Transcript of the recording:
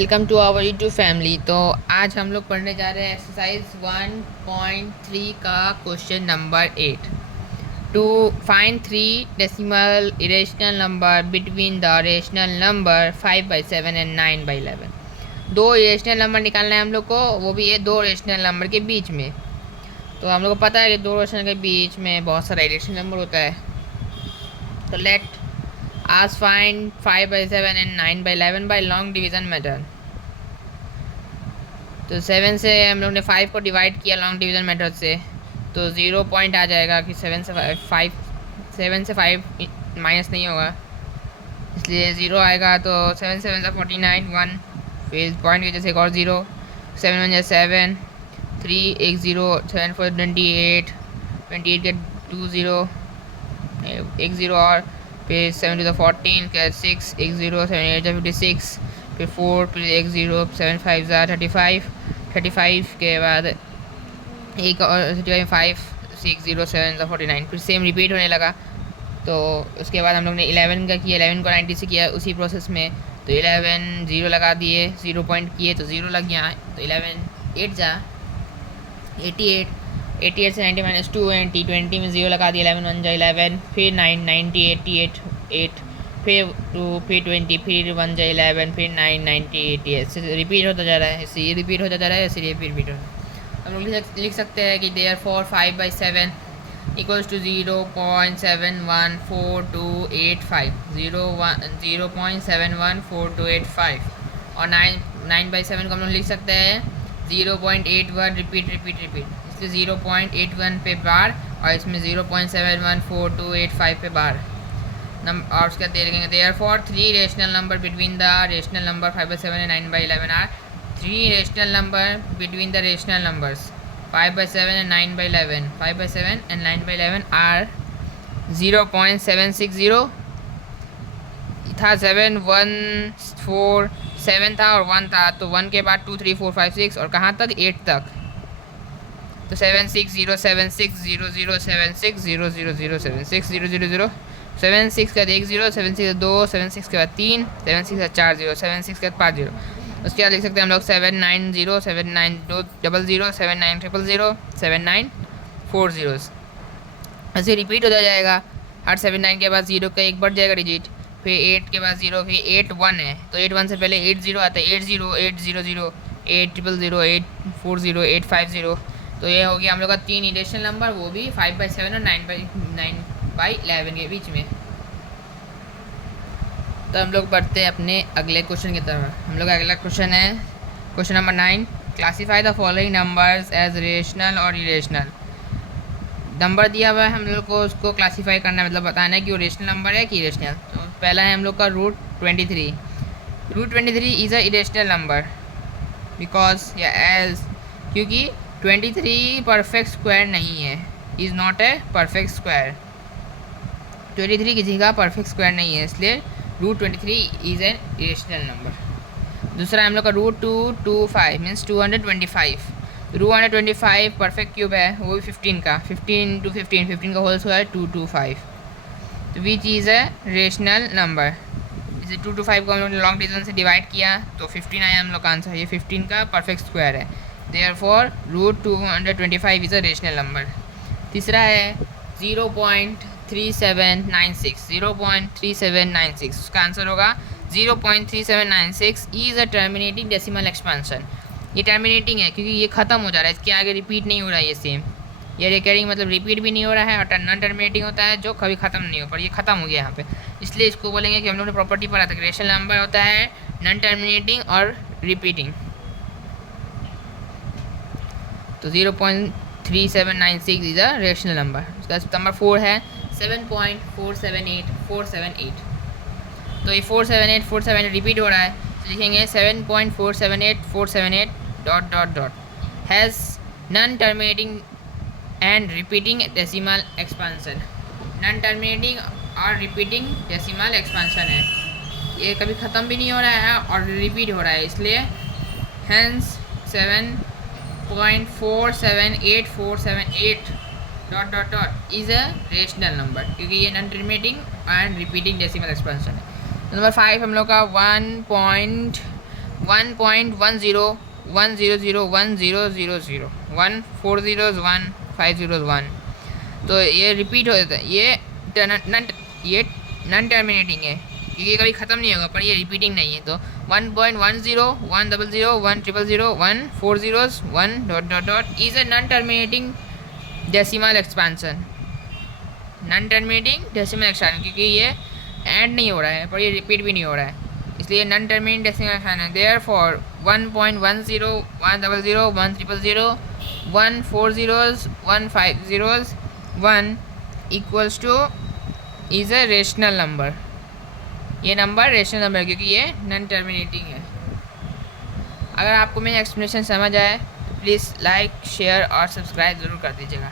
Welcome to our YouTube family. तो आज हम लोग पढ़ने जा रहे हैं एक्सरसाइज 1.3 का question number 8। To find 3 decimal irrational number between the rational number 5/7 and 9/11। दो इरेशनल नंबर निकालना है हम लोग को, वो भी ये दो रेशनल नंबर के बीच में। तो हम लोग को पता है कि दो रेशनल के बीच में बहुत सारा इरेशनल नंबर होता है। तो let us find 5/7 and 9/11 by long division method. तो 7 से हम लोग ने 5 को डिवाइड किया लॉन्ग डिवीज़न मेथड से, तो 0 पॉइंट आ जाएगा कि 7 से 5 माइनस नहीं होगा, इसलिए 0 आएगा। तो 7 7 से 49 1, फिर पॉइंट की जैसे एक और 0, 7 1 7, 3 एक 0, 7 4 28, 28 के 2 0, एक 0 और फिर 7 to the 14 के 6 एक 0, 7 8 56, फिर 4 फिर एक 0, 7 5 35 के बाद एक और 5 6 0 7 49, फिर सेम रिपीट होने लगा। तो उसके बाद हम लोग ने 11 का किया, 11 को 90 से किया उसी प्रोसेस में। तो 11 0 लगा दिए, 0 पॉइंट किए तो 0 लग गया। तो 11 8 जा 88, 88 से 90 माइनस 2 एंड T20 में 0 लगा दिया, 11 1 जा 11, फिर 9 90 88 8, फिर 2 फिर 20, फिर 1 जा 11, फिर 9 90 88, ऐसे रिपीट होता जा रहा है। इससे ये रिपीट होता जा रहा है, ऐसे रिपीट हो रहा है। हम लोग लिख सकते हैं कि देयरफॉर 5/7 इक्वल्स टू 0.714285, 0.714285। और 9/7 को हम लोग लिख सकते हैं 0.81, रिपीट, इसलिए 0.81 पे बार, और इसमें 0.714285 पे बार और उसके बाद दे देंगे therefore 3 rational number between the rational number 5/7 and 9/11 are 3 rational number between the rational numbers 5/7 and 9/11, 5/7 and 9/11 are 0.760 था, 7 1 4 7 था और 1 था, तो 1 के बाद 2 3 4 5 6 और कहाँ तक 8 तक। तो 7 6 0 7 6 0 0 7 6 0 0 0 7 6 0 0 0 7 6 के बाद 1 0, 7 6 2, 7 6 के बाद 3, 7 6 के बाद 4 0, 7 6 के बाद 5 0। उसके बाद लिख सकते हैं हम लोग 7 9 0 7 9 2 0 0 7 9 0 0 7 9 4 0। ऐसे रिपीट होता जाएगा। हर 7 9 के बाद 0 का एक बढ़ जाएगा डिजिट, फिर 8 के बाद 0, फिर 8 1 है तो 8 1 से पहले 8 0 आता है, 8 0 8 0 0 8 0 0 8 4 0 8 5 0। तो ये हो गया हम लोग का 3 इरेशनल नंबर, वो भी 5/7 और 9/11 के बीच में। तो हम लोग बढ़ते हैं अपने अगले क्वेश्चन की तरफ। हम लोग का अगला क्वेश्चन है question number 9। Classify the following numbers as rational और इरेशनल। नंबर दिया हुआ है, हम लोग को उसको क्लासीफाई करना है, मतलब बताना है कि वो रेशनल नंबर है कि इरेशनल। तो पहला है हम लोग का √23। √23 is a irrational number because या एज, क्योंकि 23 परफेक्ट स्क्वायर नहीं है, is not a perfect square. 23 किसी का परफेक्ट स्क्वायर नहीं है, इसलिए √23 इज़ एन इरेशनल नंबर। दूसरा हम लोग का √225 मीन्स 225। 225 परफेक्ट क्यूब है, वो भी 15 का, 15 × 15, 15 का होल स्क्वायर 225। तो which is a rational number. जैसे 225 को हम लोग ने लॉन्ग डिवीजन से डिवाइड किया तो 15 आया हम लोग का आंसर। ये 15 का परफेक्ट स्क्वायर है, therefore √225 is a rational number. तीसरा है 0.3796, 0.3796, उसका आंसर होगा 0.3796 is a terminating decimal expansion. ये टर्मिनेटिंग है क्योंकि ये ख़त्म हो जा रहा है, इसके आगे रिपीट नहीं हो रहा है। ये सेम, ये रिकरिंग मतलब रिपीट भी नहीं हो रहा है, और नॉन टर्मिनेटिंग होता है जो कभी ख़त्म नहीं हो, पर ये ख़त्म हो गया यहाँ पे, इसलिए इसको बोलेंगे कि हम लोग ने प्रॉपर्टी पढ़ा था कि रेशनल नंबर होता है नॉन टर्मिनेटिंग और रिपीटिंग। तो 0.3796 इज़ अ रेशनल नंबर। उसका नंबर 4 है 7.478478। तो ये 478 रिपीट हो रहा है, तो लिखेंगे 7.478478 dot has non terminating and repeating decimal expansion. Non terminating और रिपीटिंग डेसिमल एक्सपेंशन है, ये कभी ख़त्म भी नहीं हो रहा है और रिपीट हो रहा है, इसलिए hence 7.478478 dot is a rational number, क्योंकि ये non terminating and repeating decimal expansion है। नंबर 5 हम लोग का 1.10 100 1000 1 4 zeros 1 5 zeros 1। तो ये रिपीट हो जाता है, ये नॉन टर्मिनेटिंग है क्योंकि कभी ख़त्म नहीं होगा, पर ये रिपीटिंग नहीं है। तो 1.10 100 1000 1 4 zeros 1 dot dot dot is a non terminating decimal expansion, non terminating decimal expansion, क्योंकि ये ऐड नहीं हो रहा है पर ये रिपीट भी नहीं हो रहा है, इसलिए नॉन टर्मिनेटिंग डेसिमल एक्सपेंशन है। Therefore 1.10 100 1000 1 4 zeros 1 5 zeros 1 equals two is a rational number. ये नंबर रेशनल नंबर है क्योंकि ये नॉन टर्मिनेटिंग है। अगर आपको मेरी एक्सप्लेनेशन समझ आए तो प्लीज़ लाइक शेयर और सब्सक्राइब ज़रूर कर दीजिएगा।